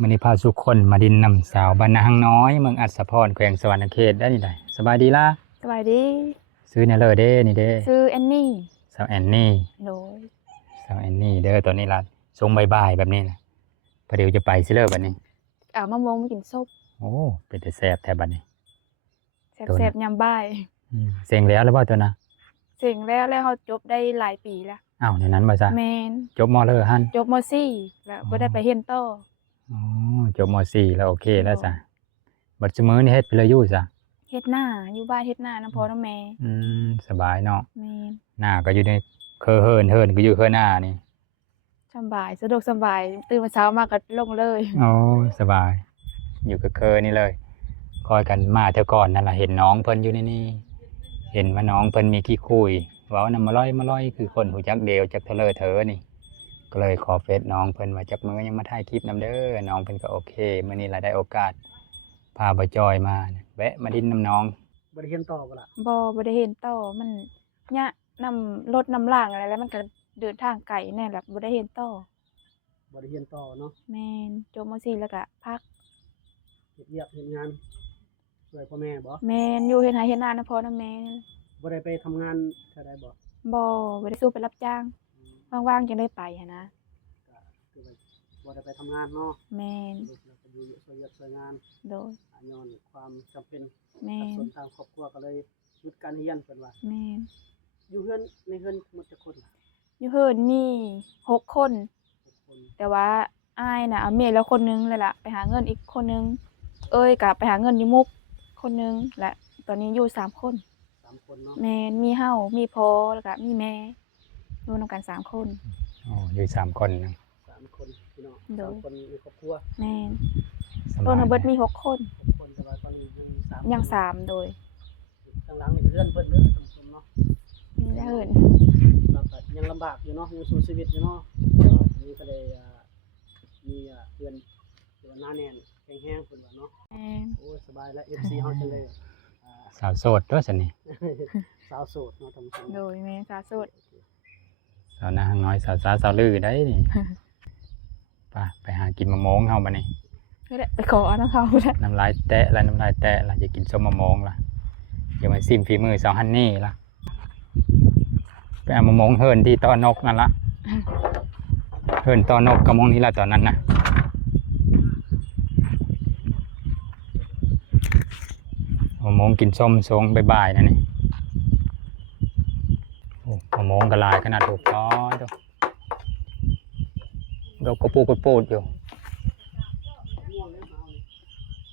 มื้อนี้พาทุกคนมาดินน้ำสาวบ้านนาหังน้อยเมืองอัศพรแขวงสวรรณเขตได้นี่ได้สบายดีล่ะสบายดีซื้อแน่เลยเด้นี่เด้ซื้อแอนนี่สาวแอนนี่โดยสาวแอนนี่เด้อตัวนี้ล่ะทรงบ่ายๆแบบนี้น่ะพอเดี๋ยวจะไปซิเด้อบัดนี้มะม่วงมากินซุปโอ้เป็นแต่แซ่บแท้บัดนี้แซ่บๆยามบ่ายเซ็งแล้วบ่ตัวน่ะเสียงแล้วเขาจบได้หลายปีแล้วอ้าวในนั้นบ่ซะแม่นจบมเลอหั่นจบม .4 แล้วบ่ได้ไปเรียนต่ออ๋อจบม .4 แล้วโอเคแล้วจ้ะบัดซุมื้อนี้เฮ็ดไปเลยอยู่จ้ะเฮ็ดหน้าอยู่บ้านเฮ็ดหน้านำพ่อนำแม่สบายเนาะแม่นหน้าก็อยู่ในเคอเฮินก็อยู่เคอหน้านี่สบายสะดวกสบายตื่นมาเช้ามาก็ลงเลยโอ้สบายอยู่กับเคอนี่เลยคอยกันมาเท่าก่อนนั่นล่ะเห็นน้องเพิ่นอยู่ในนี่เห็นว่าน้องเพิ่นมีขี้คุยเว้านำมาลอยคือคนหูจักเดียวจักเทเลอเถอนี่ก็เลยขอเฟซน้องเพิ่นว่าจักมื้อยังมาถ่ายคลิปนำเด้อน้องเพิ่นก็โอเคมื้อนี้ล่ะได้โอกาสพาบ่จอยมาแวะมาดินน้ำน้องบ่ได้เรียนต่อบ่ล่ะบ่ได้เรียนต่อมันยะนำรถนำล่างอะไรแล้วมันก็เดินทางไกลแน่แหละบ่ได้เรียนต่อบ่ได้เรียนต่อเนาะแม่นจบม .4 แล้วก็พักเฮ็ดเวียกเฮ็ดงานช่วยพ่อแม่บ่แม่นอยู่เฮ็ดไร่เฮ็ดนานำพ่อนำแม่บ่ได้ไปทำงานเท่าใดบ่บ่ได้สู้ไปรับจ้างว่างๆจังได้ไปหันนะก็คือว่าบ่ได้ไปทำงานเนาะแม่นแล้วก็อยู่ช่วยเวียกช่วยงานโดยย้อนความจำเป็นแม่นส่วนทางครอบครัวก็เลยหยุดการเรียนเพิ่นว่าแม่นอยู่เฮือนในเฮือนหมดจักคนล่ะอยู่เฮินมี6คนแต่ว่าอ้ายน่ะเอาเมียแล้วคนนึงเลยล่ะไปหาเงินอีกคนนึงก็ไปหาเงินอยู่มุกคนนึงและตอนนี้อยู่3คน3คนเนาะแม่นมีเฮามีพ่อแล้วก็มีแม่อยู่นำกัน3คนอ๋ออยู่3คนนะ3คนพี่น้อง3คนในครอบครัวแม่นรวมทั้งเบิดมี6คน6คนแต่ว่าตอนนี้ยัง3โดยข้างหลังนี่เพื่อนเพิ่นเด้อท่านผู้ชมเนาะมีแต่เฮินเราก็ยังลำบากอยู่เนาะยังสู้ชีวิตอยู่เนาะนี่ก็เลยมีเพื่อนที่ว่าหน้าแน่นแข็งๆเพิ่นว่าเนาะโอ้สบายแล้ว FC เฮาจังเลยสาวโสดตัวซั่นนี่สาวโสดเนาะท่านผู้ชมโดยแม่สาวโสดสาวนาหังน้อยสาวสาวลือได้นี่ไปหากินมะม่วงเฮาบัดนี้ไปขอเอาน้ำเขาน้ำลายแตะล่ะจะกินส้มมะม่วงล่ะอย่ามาซิมฝีมือสาวฮันนี่ล่ะไปเอามะม่วงเฮินที่ต้อนกนั่นล่ะเฮินต้อนกกะมงนี่ล่ะตอนนั้นน่ะมะม่วงกินส้มสงบ่ายๆนั่นนี่โอ้มะม่วงก็ลายขนาดถูกต้อยดอกกระปูดอยู่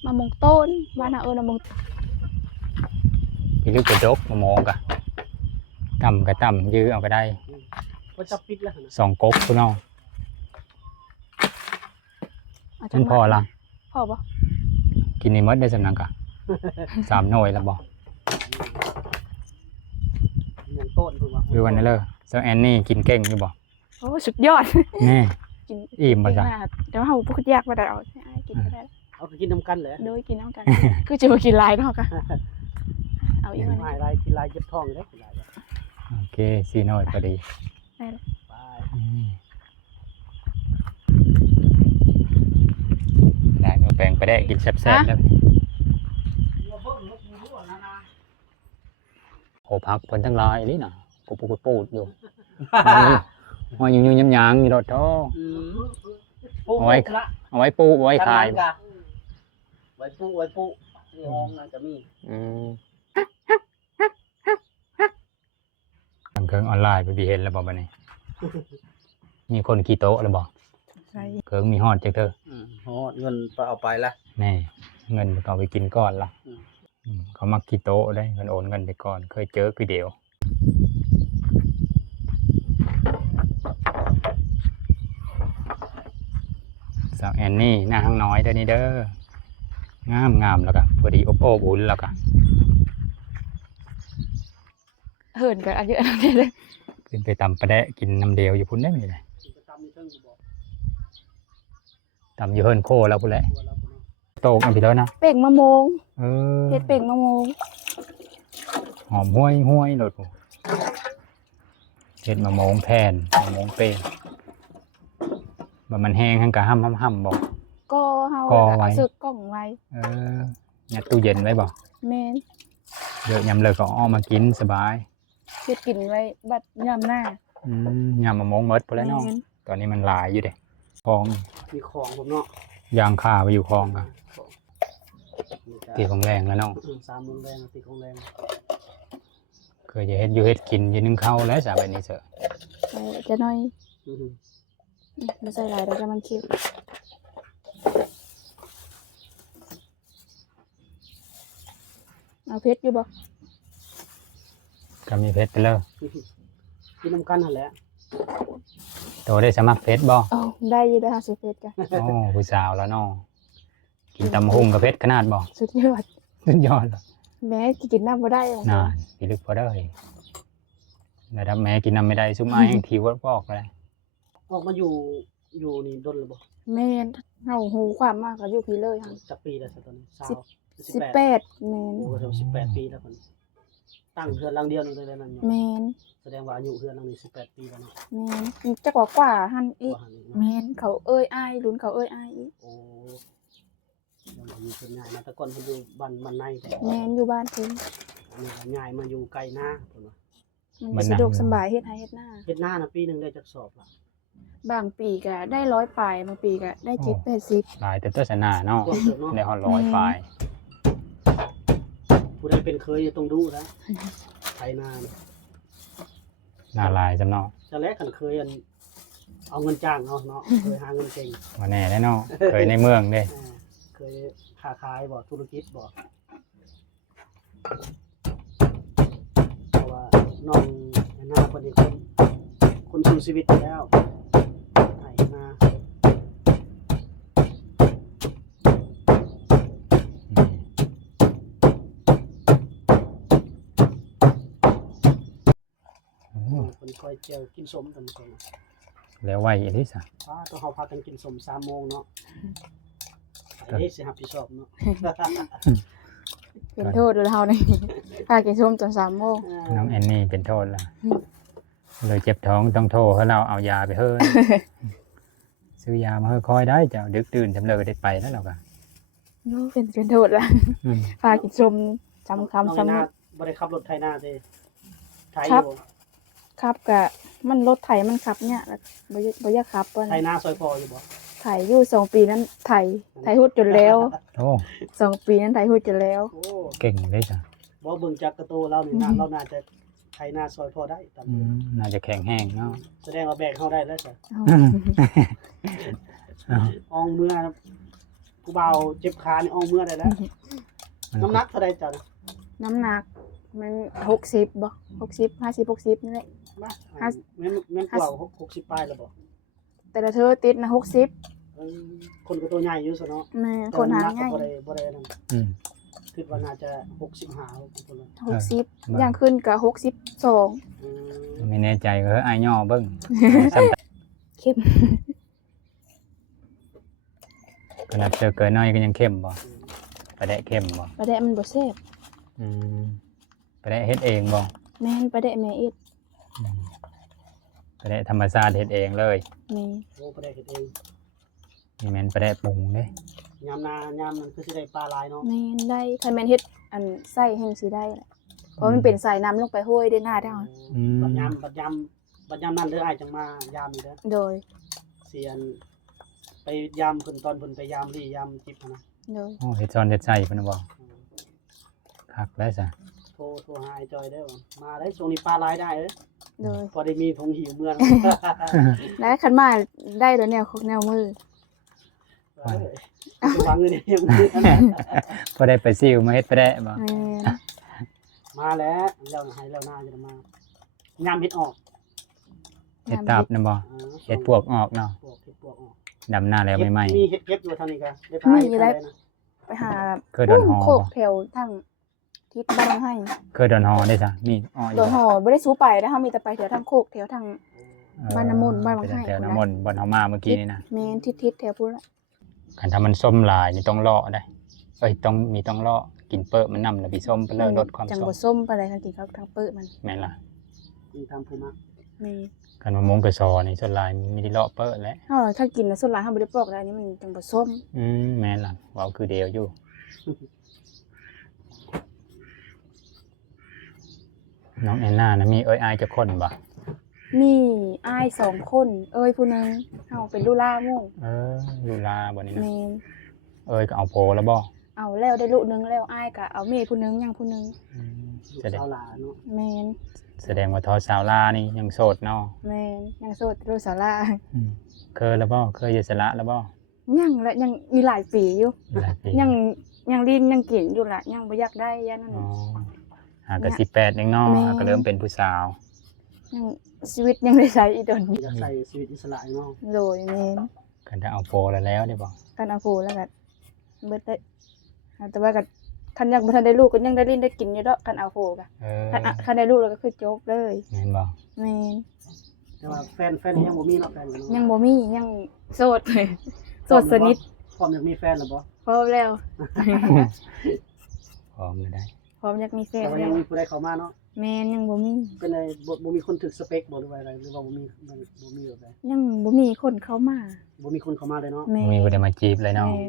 มะม่วงต้นว่าน่ะมะม่วงพี่ลึกกระดกมะม่วงกะต่ำก็ต่ำยื้อเอาก็ได้บ่จะปิดแล้วนะ2ก๊กพุ่นเนาะมันพอละพอบ่กินนี่หมดได้สำนักกะ3หน่วยแล้วบ่ยังต้นเพิ่นว่าคือวันนั้นเลยเจ้าแอนนี่กินเก่งอยู่บ่โอ้สุดยอดแน่กินอิ่มบ่จ๊ะแต่ว่าเฮาบ่อยากบ่ได้เอากินก็ได้เอาก็กินนำกันแหละโดยกินนำกันคือสิบ่กินหลายเนาะค่ะเอาอีกมื้อหลายกินหลายเจ็บท้องเด้กินหลายโอเค4หน่วยพอดีได้แล้วไปได้เอาแปลงไปได้กินแซ่บๆแล้วโหพักเพิ่นทั้งหลายนี่น่ะปูดอยู่หอยยุ่ๆยำๆอยู่ดอกโตเอาไว้ปูไว้ขายไว้ปูที่ห้องนั่นก็มีทางเครื่องออนไลน์ไปเห็นแล้วบ่บัดนี้มีคนขี่โต๊ะแล้วบ่ใช่เครื่องมีฮอดจักเด้อฮอดเงินเอาไปละแน่เงินก็เอาไปกินก่อนล่ะเขามักขี่โต๊ะได้เพิ่นโอนเงินไปก่อนเคยเจอคือเดียวสาวแอนนี่หน้าห้างน้อยเด้อนี่เด้องามแล้วก็พอดีอบอุ่นแล้วก็เหินกันอันเยอะอันนี้เลยขึ้นไปตำปลาแดะกินน้ำเดียวอยู่พุ่นได้ไหมเลยตำอยู่เฮินโคแล้วพุ่นแหละโตกันไปแล้วนะเป่งมะม่วงเฮ็ดเป่งมะม่วงหอมห้วยโดดพุ่นเฮ็ดมะม่วงแผ่นมะม่วงเป่งมันแห้งทั้งกะห้ำบอก ก็เฮา ก่อ แล้วก็ ไว้ เอาซื้อกล่องไว้ ยัดตู้เย็นไว้บ่ แม่น เยอะยำเลยก็เอามากินสบาย เฮ็ดกินไว้บัดยามหน้าย ำมะม่วงหมดพุ่นแล้วเนาะ แม่น ตอนนี้มันหลายอยู่เด้คลอง มีของผมเนาะ ยางคาไปอยู่คลองก็ นี่ก็ ตีของแรงแล้วเนาะ 3มื้อแรงตีของแรง เคยจะเฮ็ดอยู่เฮ็ดกินอยู่นึ่งข้าวแล้วสาแบบนี้เถอะ ไปจะน้อย อือฮึ บ่ใส่หลายแล้วก็มันเค็มเอาเผ็ดอยู่บ่ ก็มีเพชรไปเลย กินน้ำกันหั่นแหละ โตได้สมัครเพชรบ่ เอาได้อยู่ได้50เผ็ดจ้ะ โอ้ผู้สาวแล้วเนาะกินตำหุ่งกับเพชรขนาดบ่ สุดยอด สุดยอดเลย แม้กินน้ำบ่ได้บางคน นานพี่ลึกพอได้ระดับแม่กินน้ำไม่ได้ซุ้มอ้ายยังทีว่าบอกเลย ออกมาอยู่นี่ดนหรือบ่ แม่นเฮาฮู้ความมากก็อยู่พี่เลยค่ะ จักปีแล้วซะตอนนี้ 18 18 แม่น โอ้ก็18 ปีแล้วคนตั้งเฮือนหลังเดียวนี่เลยนั่นเนาะ แม่น แสดงว่าอายุเฮือนหลังนี้18 ปีแล้วเนาะ แม่นจักกว่าหั่นอีก ว่าหั่นนี่เนาะ แม่นเขาเอ้ยอ้ายรุ่นเขาเอ้ยอ้ายอีก โอ้ยังมีคนง่ายมาแต่ก่อนเพิ่นอยู่บ้านในแต่ แม่นอยู่บ้านเพิ่น อันนี้ก็ง่ายมาอยู่ไกลหน้าเพิ่นว่า มันสะดวกสบายเฮ็ดให้เฮ็ดหน้า เฮ็ดหน้าน่ะปีหนึงได้จักสอบล่ะ บางปีก็ได้100ปลายบางปีก็ได้70 หลายแต่ตัวสนาเนาะ พวกเถิดเนาะ ได้ฮอดร้อยปลาย ผู้ใดเป็นเคยอยู่ต้องดูนะไถนาน่ะ หน้าลายจำเนาะ จะแลกกันเคยอันเอาเงินจ้างเอาเนาะเคยหาเงินเก่ง ว่าแน่ได้เนาะเคยในเมืองเด้ เคยค้าขายบ่ธุรกิจบ่เพราะว่าน้องหน้าคนนี้คนสู้ชีวิตอยู่แล้วไถนา คนคอยเจียวกินสมกันคน แล้วไว้อีลิสะ ต้องเฮาพากันกินสม3 โมงเนาะไอ้สิรับผิดชอบเนาะ เป็นโทษแล้วเฮานี่ พากินส้มจน3 โมง น้องแอนนี่เป็นโทษละเลยเจ็บท้องต้องโทรให้เราเอายาไปเฮ้ยซื้อยามาเฮ้ยคอยได้เจ้าดึกดื่นจำเลยได้ไปแล้วเราก็ โน้เป็นโทษละ อืม พากินส้มจำ น้อง คำ ไอ้นา ซ้ำ บ่ได้ขับรถไถนาเด้ไถอ ครับ ยู่ ครับกะมันรถไถมันขับเนี่ยแล้วบ่อยากขับว่า ไถนาซอยพออยู่บ่ ไถอยู่2 ปีนั้นไถหุดจนแล้ว โอ้ 2 ปีนั้นไถหุดจนแล้ว โอ้ เก่งเลยจ้ะ บ่เบิ่งจากกระโตเรานี่เราน่าจะไถนาซอยพอได้ตามนี้ น่าจะแข็งแห้งเนาะ แสดงว่าแบกเฮาได้แล้วจ้ะ อ้าว อองเมื่อผู้บ่าวเจ็บขานี่อองเมื่อได้แล้วน้ำหนักเท่าใดจ้ะ น้ำหนักมัน60บ่60 50 60นี่แหละ มา ห้า แม่นเปล่า60ปลายแล้วบ่ แต่ละเธอติดนะ60 เออคนก็ตัวใหญ่อยู่ซะเนาะ แม่คนหาง่าย แต่น้ำหนักก็บ่ได้นั่น อืม คิดว่าน่าจะ65คนละ 60อย่างขึ้นก็62 อืม ไม่แน่ใจก็ไอ้ายย่อเบิ้ง เข้ม ขนาดเจอเกินน้อยก็ยังเข้มบ่ปลาแดะเข้มบ่ ปลาแดะมันบ่แซ่บ อืมปลาแดะเฮ็ดเองบ่ แม่นปลาแดะแม่เอ็ด อืมปลาแดะธรรมชาติเฮ็ดเองเลย นี่ โอ้บ่ได้เฮ็ดเอง นี่แม่นปลาแดะปรุงเด้ ยามนายามนั้นคือสิได้ปลาหลายเนาะ แม่นได้คันแม่นเฮ็ดอันไส้แห้งสิได้แหละเพราะมันเป็นสายน้ำลงไปห้วยได้หน้าได้ บัดยามนั้นเด้ออ้ายจังมายามนี่เด้อ โดย เสียนไปยามเพิ่นตอนเพิ่นไปยามลี่ยามจิบหั้นนะ โดย โอ้เฮ็ดซ้อนเฮ็ดใส่เพิ่นน่ะบ่คักแล้วจ้ะ โทรหาไอ้จอยได้อว่ามาได้ช่วงนี้ปลาหลายได้เด้อ โดย พอได้มีทงหิวเมือง และคันมาได้แล้วแนวแนวมือ วางเงินเนี่ยยังมีอันนั้น พอได้ไปซิ่วมาเฮ็ดปลาแดะบ่ แม่น มาแล้วแล้วให้แล้วหน้าจะมายามเฮ็ดออก เฮ็ดตับน่ะบ่เฮ็ดพวกออกเนาะ พวกเฮ็ดพวกออก ดำหน้าแล้วใหม่ มีเฮ็ดเก็บอยู่เท่านี้ก็ได้พาเฮ็ดได้นะ ไปหา เคยโดนห่อ โคกแถวทางทิศบ้านให้ เคยโดนห่อได้จ้ะมีอ้อย โดนห่อบ่ได้สู้ไปนะเฮามีแต่ไปแถวทางโคกแถวทาง บ้านน้ำมนต์บ้านบางไห่ แถวน้ำมนต์บ้านเฮามาเมื่อกี้นี่นะ แม่นทิศแถวพุ่นละ คันถ้ามันส้มหลายนี่ต้องเลาะได้ต้องเลาะกินเปิ้ลมันนำแล้วพี่ส้มไปเลยลดความ จัง ส้ม บ่ส้มปานใดคันกินข้าวทางเปิ้มัน แม่นล่ะ มีตามภูมิ มี กันมะม่วงกระซอนี่ส่วนหลายมีได้เลาะเปิ้ลแหล้ว เฮาถ้ากินน่ะส่วนหลายเฮาบ่ได้ปอกได้อันนี้มันจังบ่ส้ม แม่นล่ะเว้าคือเดียวอยู่น้องแอนนานะมีเอ้ยอายจะคนบ่ มีอ้าย2คนเอ้ยผู้หนึงเฮาเป็นลูกหลานหมู่ อยู่ลาบ่นี่นะ แม่น เอ้ยก็เอาโพแล้วบ่ เอาแล้วได้ลูกหนึงแล้วอ้ายก็เอาเมผู้หนึงยังผู้หนึง ลูก แสดง สาวหลานเนาะ แม่น แสดงว่าทอสาวลานี่ยังโสดเนาะ แม่นยังโสดลูกสาวลา เคยแล้วบ่เคยอยู่สระแล้วบ่ ยังและยังมีหลายปีอยู่ หลายปี ยังลิ้นยังกินอยู่ล่ะยังบ่อยากได้ยานั่น อ๋อหาก็18เองเนาะ แม่ หาก็เริ่มเป็นผู้สาว ยังชีวิตยังได้ใช้อีดอน อยากใส่ชีวิตอิสระเนาะ โดยแม่น กันถ้าเอาโพแล้วได้บ่ กันเอาผู้แล้วก็เบิดได้แต่ว่าก็คันยังบ่ทันได้ลูกก็ยังได้ลิ้นได้กินอยู่ดอกกันเอาผู้ก็ คันได้ลูกแล้วก็คือจบเลย แม่นบ่ แม่น แต่ว่าแฟนยังบ่มีเนาะแฟนกันเนาะ ยังบ่มียังโสด โสดสนิท พร้อมอยากมีแฟนแล้วบ่ พร้อมแล้ว พร้อมเลยได้ พร้อมอยากมีแฟ แต่ น ว่า แล้ ยั ว งมีผู้ใดเข้ามาเนาะ แม่นยังบ่มี เป็นไงบ่มีคนถึกสเปคบ่หรือว่าอะไรหรือว่าบ่มีแบบใด ยังบ่มีคนเข้ามา บ่มีคนเข้ามาเลยเนาะ แม่ มีบ่ได้มาจีบเลยเนาะ แม่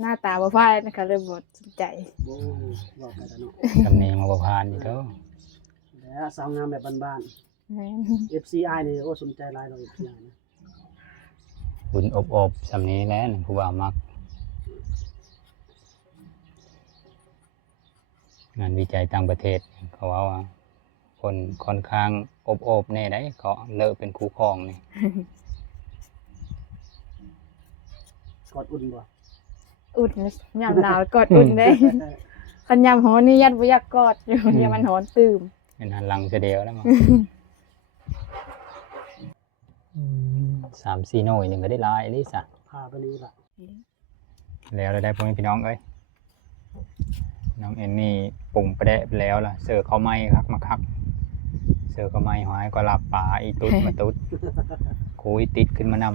หน้าตาบ่พายนะคะเลยบ่สนใจ โอ้บอกไปแล้วเนาะ สำเนียงมาบ่ผ่านอีกเด้อ แล้วสาวงามแบบบ้าน แม่น ๆ FCI นี่โอ้สนใจหลายเรา FCI นะ บุญอบๆสำนี้แหล้วผู้ว่ามักงานวิจัยต่างประเทศเขาว่าคนค่อนข้างอบๆแน่ได้เขาเลิกเป็นคู่ครองนี่ กอดอุ่นบ่ อุ่นยามหนาวกอดอุ่นได้ คันยามร้อนนี่ยันบ่อยากกอดอยู่ยามมันร้อนตื่ม เป็นหันหลังเสียเดียวแล้วมั้ง3-4หน่วยหนึ่งก็ได้หลายลิซ่ะ พาไปนี่ล่ะ แล้วเราได้พ่อแม่พี่น้องเอ้ยน้องเอ็นนี่ปรุงประเดะไปแล้วล่ะเสิร์ฟข้าวไหม้คักมาคักเสิร์ฟข้าวไหม้หอยก็หลับป่าอีตุ๊ดมาตุ๊ดคุยติดขึ้นมาน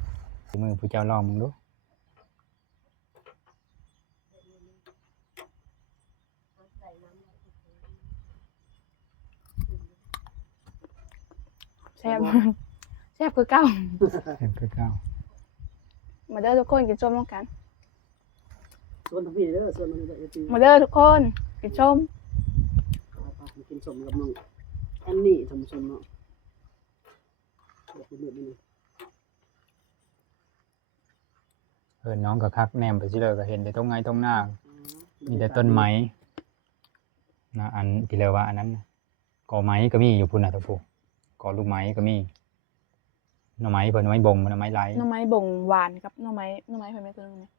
ำมือผู้เจ้าลองมึงดู แซ่บแซ่บคือเก่า เห็นคือเก้า มาเด้อทุกคนกินส้มร่วมกัน ส่วนทั้งพี่เด้อส่วนมันเด้อ FC มาเด้อทุกคนกินส้ม ไปกินสมกับน้องแอนนี่ทำสมเนาะเดี๋ยวมืดนิดนึง น้องก็คักแนมไปสิเลยก็เห็นแต่ตรงไงตรงหน้า มีแต่ต้นไม้นะอันพี่เลว่าอันนั้นน่ะกอไม้ก็มีอยู่พุ่นน่ะทุกผู้กอลูกไม้ก็มีหน่อไม้เพิ่นไม้บงมันหน่อไม้ไหล หน่อไม้บ่งหวานกับหน่อไม้เพิ่นไม่ตัวนึงนี่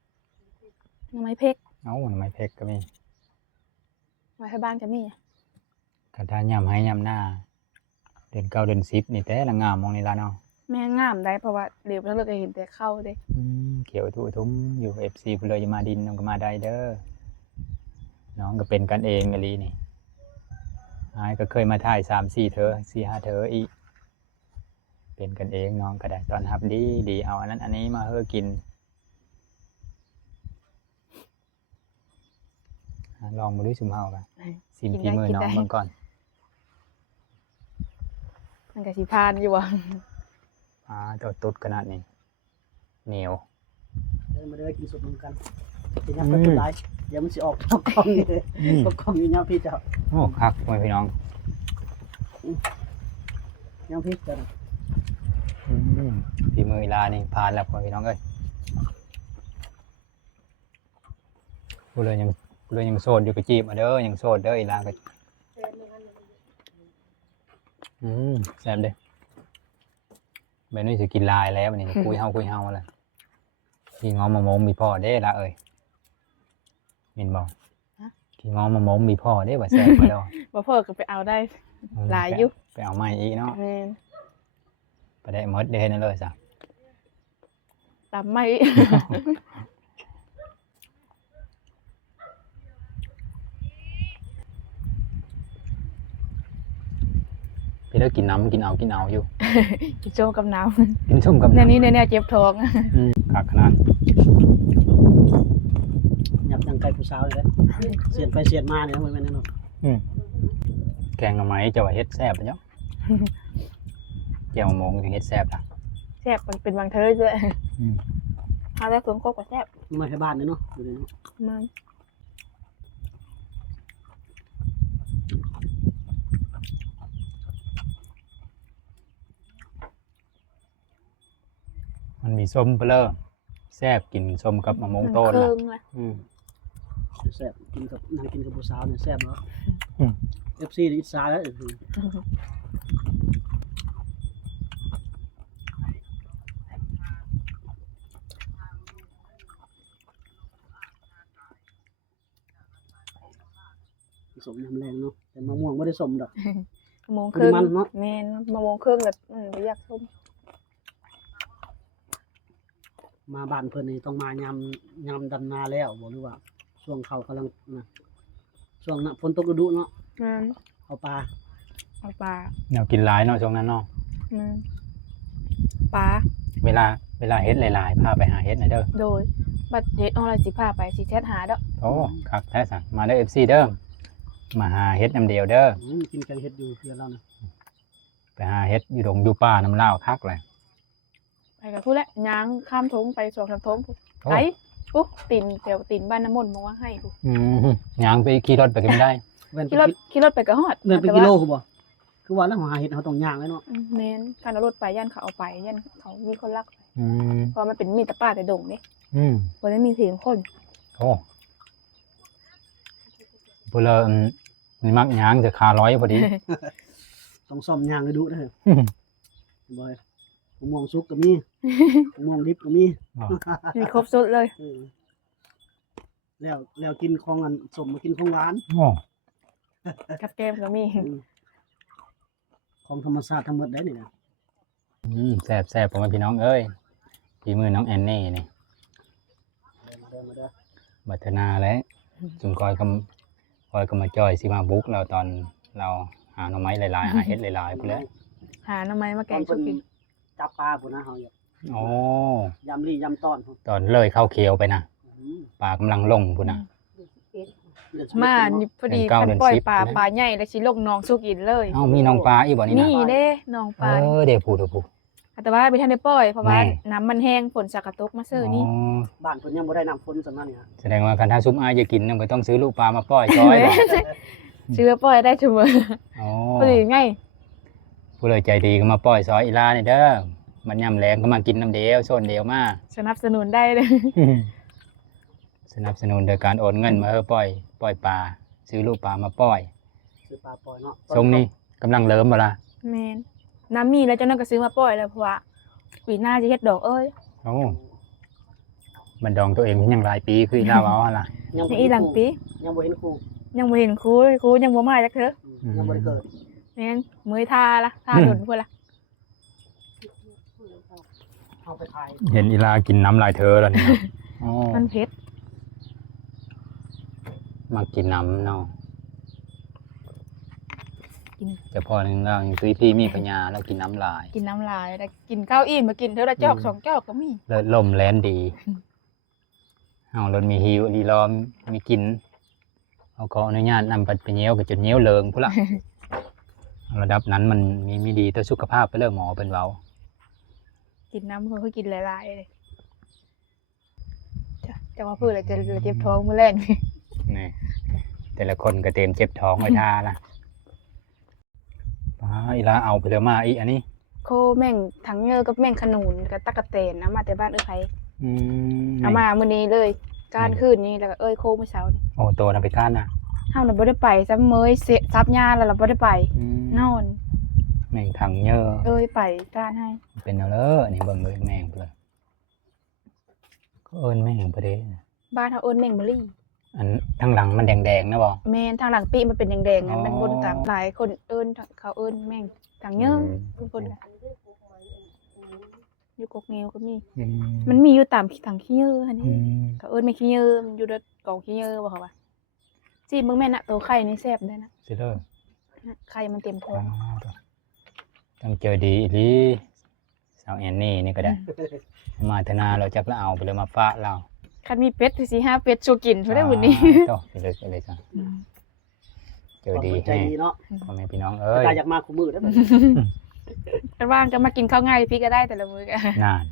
หน่อไม้เพก เอ้าหน่อไม้เพกก็มี ไว้ให้บ้านก็มี กันถ้ายามให้ยามหน้าเดือน9เดือน10นี่แต่ละงามมองนี่ล่ะเนาะ แม่งามได้เพราะว่าเดี๋ยวเราก็เห็นแต่เข้าเด้ เขียวทุ่ทุ่มอยู่ FC พุ่นเลยจะมาดินน้องก็มาได้เด้อน้องก็เป็นกันเองอีหลีนี่อ้ายก็เคยมาถ่าย3-4เธอ4-5เธออีกเป็นกันเองน้องก็ได้ตอนรับดีเอาอันนั้นอันนี้มาเฮอกินลองมาดูซุมเฮากันซิมฝีมือน้องเบิ่งก่อน มันก็สิพานอยู่บ่ เจ้าตุ๊ดขนาดนี้เหนียว เดินมาเด้อกินสดนำกันเป็นยังก็เป็นไรเดี๋ยวมันสิออกกล้องนี่กล้องอยู่ยามพี่เจ้า โอ้คักพ่อพี่น้อง ยามพี่เจ้า ฝีมืออีลานี่ผ่านแล้วพ่อพี่น้องเอ้ยผู้เลยยังโสดอยู่ก็จีบมาเด้อยังโสดเด้ออีลาก็แซ่บเด้แบบนี้สิกินลายแล้วนี่คุยเฮาแล้วพี่ง้อมามงมีพ่อเด้ละเอ้ยมินบอกพี่ง้อมามงมีพ่อเด้ว่าแซ่บมาแล้ว บ่พอก็ไปเอาได้ หลายอยู่ ไปเอาไม้อีกเนาะ แม่น ไปได้หมดเด้นั่นเลยจ้ะ ตามไม่ พี่ได้กินน้ำกินเอาอยู่ กินโจมกับน้ำ กินส้มกับ เนี่ย น้ำ นี้เนี่ยเจ็บท้อง ขาดขนาด หยับจังไก่ผู้สาวเลยเสียนไปเสียนมาเนี่ยมันแม่นเนาะ แกงหน่อไม้จะว่าเฮ็ดแซ่บปะเนาะ เจียวมงเฮ็ดแซ่บล่ะ แซ่บมันเป็นบางเทอด้วย อืม เอาแต่สวนโคกก็แซ่บ นี่มาที่บ้านเนาะอยู่นี่เนาะ มัน มันมีส้มเปลือแซ่บกินส้มกับมะม่วงต้น เครื่ ล่ะ องเลย อืม แซ่บกินกับนั่งกินกับผู้สาวเนี่ยแซ่บเนาะ อืม FC นี่อิจฉาแล้วสมยำแรงเนาะแต่มะม่วงไม่ได้สมดอก มะม่วงเครื่อง มันเนอะ แมนมะม่วงเครื่องแบบไม่อยากส้ม มาบ้านเพิ่นนี่ต้องมายำดำนาแล้วบอกหรือว่าช่วงเขากำลังนะช่วงน่ะฝนตกฤดูเนาะ มัน เอาปลา เอาปลา แนวกินหลายเนาะช่วงนั้นเนาะ มันปลา เวลาเฮ็ดหลายๆพาไปหาเฮ็ดหน่อยเด้อ โดยบัดเด็ดออนไลน์สิพาไปสิแชทหาเด้อ โอ้ครับแท้สั่งมาเด้อ FC เด้อมาหาเฮ็ดน้ำเดียวเด้อ กินแกงเห็ดอยู่เพื่อนเรานะ ไปหาเฮ็ดอยู่ดงอยู่ป่าน้ำลาวคักเลย ไปกับพูดแล้วย่างข้ามทงไป2-3ทง โอ้ ไปปุ๊บตีนเดี๋ยวตีนบ้านน้ำมนต์บอกว่าให้ปุ๊บ ย่างไปขี่รถไปกันไม่ได้ เว้นไป ขี่รถไปก็ฮอด เว้นไปกิโลคือบ่คือว่าแล้วหาเห็ดเขาต้องย่างเลยเนาะ แมนการเอารถไปย่านเขาเอาไปย่านเขามีคนรัก อืม เพราะมันเป็นมีแต่ป่าแต่ดงนี่ อืม บ่ได้มีเสียงคน โอ้เพื่อนี่มักย่างจะคาร้อยพอดี ต้องซ่อมย่างให้ดูเด้อบ่อยมะม่วงสุกก็มี มะม่วงดิบก็มี มีครบสุดเลย เออแล้วกินของอันสมมากินของหวาน โอ้ กับแก้มก็มี ของธรรมชาติทั้งหมดได้นี่นะ แซ่บผมพี่น้องเอ้ยฝีมือน้องแอนนี่นี่ มาเด้อมาเด้อ บัฒนาและจุงคอยก็มาจอยสิมาบุกเราตอนเราหาหน่อไม้หลายๆหาเฮ็ดหลายๆพุ่นแหล้ว หาหน่อไม้มาแกง เพิ่ สุ น กิน จับปลาพุ่นนะเฮาอย่า โอ้ ยำลี่ยำต้อนพุ่น ตอนเลยเข้าเขียวไปนะ อืม ปลากำลังลงพุ่นนะ เดือน มา 11 นี่พอดี เดือนเก้า คัน เดือน ปล่อย 10 ปลา นะ ปลาใหญ่แล้วสิลงหนองสุกินเลย เอ้ามีน้องปลาอีกบ่นี่นะ นี่เด้หนองปลา เดี๋ยวพูด แต่ว่าไปทันได้ปล่อยเพราะว่า แม่ น้ำมันแห้งฝนสักกระตกมาเซอนี่ บ้านเพิ่นยังบ่ได้น้ำฝนสำนั้นเนี่ย แสดงว่าคันถ้าซุปอายจะกินต้องไปต้องซื้อลูกปลามาปล่อยจอยบ่ ชื่อปล่อยได้เสมอ อ๋อ พอดีไง ผู้เลยใจดีก็มาปล่อยซอยอีลานี่เด้อมันยำแรงก็มากินน้ำเดียวโซนเดียวมา สนับสนุนได้เลย สนับสนุนโดยการโอนเงินมาปล่อยปลาซื้อลูกปลามาปล่อย ซื้อปลาปล่อยเนาะ ทรงนี้กำลังเริ่มบ่ล่ะ แมนน้ำมีแล้วเจ้านั่นก็ซื้อมาปล่อยแล้วเพราะว่าปีหน้าจะเฮ็ดดอกเอ้ย โอ้มันดองตัวเองที่ยังหลายปีคืออีลาเว้าหั่นล่ะ ยัง ในอีหลังปี ยังบ่เห็นครู ยังบ่เห็นครูยังบ่มาจักเถอะ ยังบ่ได้เกิด แม่นมื้อทาละทาโดนพุ่นละ เอาไปขาย เห็นอีลากินน้ำลายเธอแล้วนี่ โอ้ มันเผ็ด มากินน้ำเนาะแต่พอนึงเรายังซื้อพี่มีปัญญาแล้วกินน้ำลาย กินน้ำลายได้กินข้าวอิ่มมากินเท่าละจอกสองจอกก็มี เลิศลมแลนดีเอารถมีฮิวดีรอมมีกินเอาขออนุญาตนำไปเงี้ยวกับจุดเงี้ยวเลิงพุ่นละ ระดับนั้นมันมีไม่ดีต่อสุขภาพไปเรื่องหมอเป็นเบา กินน้ำเพิ่นก็กินหลายๆเลยจะว่าพูดอะไรจะเจ็บท้องมื้อแรกนี่ นี่แต่ละคนก็เต็มเจ็บท้องไว้ท่าละป้าอีลาเอาไปเรือมาอีอันนี้ โคแม่งทั้งเงอกับแม่งขนุนกับตั๊กแตนนะมาแต่บ้านเอ้ยไผ อืม เอามามื้อนี้เลยการคืนนี้แล้วก็เอ้ยโคมื้อเช้านี่ โอ้โตนะไปก้านนะ เฮาน่ะบ่ได้ไปซ้ำเมยเสะซับยาแล้วเราบ่ได้ไป นอน แม่งถังเยอะ เอ้ยไปการให้ เป็นเอาเลยนี่เบิ่งเลยแม่งเปล่าก็เอิ้นแม่งประเด้ บ้านเฮาเอิ้นแม่งมะลี่ อันทั้งหลังมันแดงๆนะบ่ แม่นทางหลังปีมันเป็นแดงๆ อ๋ งั้ อ นมันบนตามหลายคนเอิ้นเขาเอิ้นแม่งถังเยอะทุกคนอยู่กกเงียวก็มี อืม มันมีอยู่ตามถังขี้เยอะอัน อื นี้ ม เขาเอิ้นแม่งขี้เยอะมันอยู่ในกองขี้เยอะบ่เขาว่าจีมึงแม่น่ะตัวไข่นี่แซ่บได้นะ สิเด้อ ไข่มันเต็มท้อง ต้องเจอดีอีหลีสาวแอนนี่นี่ก็ได้ มาธนาเราจักละเอาไปเลยมาฟ้าเรา คันมีเป็ดสิ5เป็ดชูกินบ่ได้มื้อนี้ โตไปเลยไปเลยจ้ะเจอดี ใจ ให้ ดีเนาะ พ่อแม่พี่น้อง แต่ เอ้ย ตาอยากมาคู่มือได้อบัด กันว่างก็มากินข้าวง่ายพี่ก็ได้แต่ละมื้อก็ นาน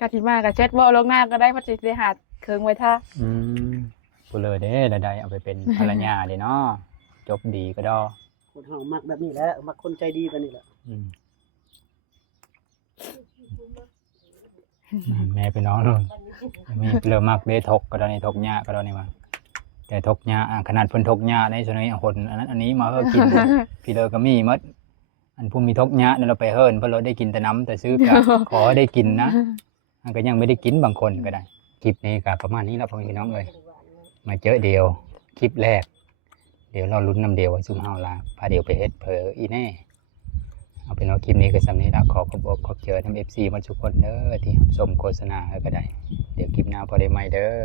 กะสิมาก็เช็ดบ่ลงหน้าก็ได้เพราะสิได้หาเคิงไว้ท่า ผู้เลยเด้ละได้เอาไปเป็นภรรยาเด้เนาะจบดีก็ดอ คนเฮามักแบบนี้แหละมักคนใจดีแบบนี้แหละ อืมแม่ไปน้องนู่นมีเริ่มมักได้ทกก็ดอนี่ทกหญ้าก็ดอนี่ว่าแต่ทกหญ้าขนาดเพิ่นทกหญ้าในส่วนนี้เอาคนอันนั้นอันนี้มาเฮอกิน พี่เลยก็มีหมดอันผู้มีทกหญ้าเนี่ยเราไปเฮิ่นเพิ่นเราได้กินแต่น้ำแต่ซื้อก็ ขอให้ได้กินนะมันก็ยังไม่ได้กินบางคนก็ได้คลิปนี้ก็ประมาณนี้แล้วพ่อพี่น้องเอ้ยมาเจอเดียวคลิปแรก เดี๋ยวเราลุ้นนำเดียวว่าซุ่มเฮาลาพาเดียวไปเฮ็ดเผลออีแน่เอาเป็นว่าคลิปนี้ก็สำนี้ละขอขอบอกขอบเจอทั้ง FC มาทุกคนเด้อที่รับชมโฆษณาก็ได้ เดี๋ยวคลิปหน้าพอได้ใหม่เด้อ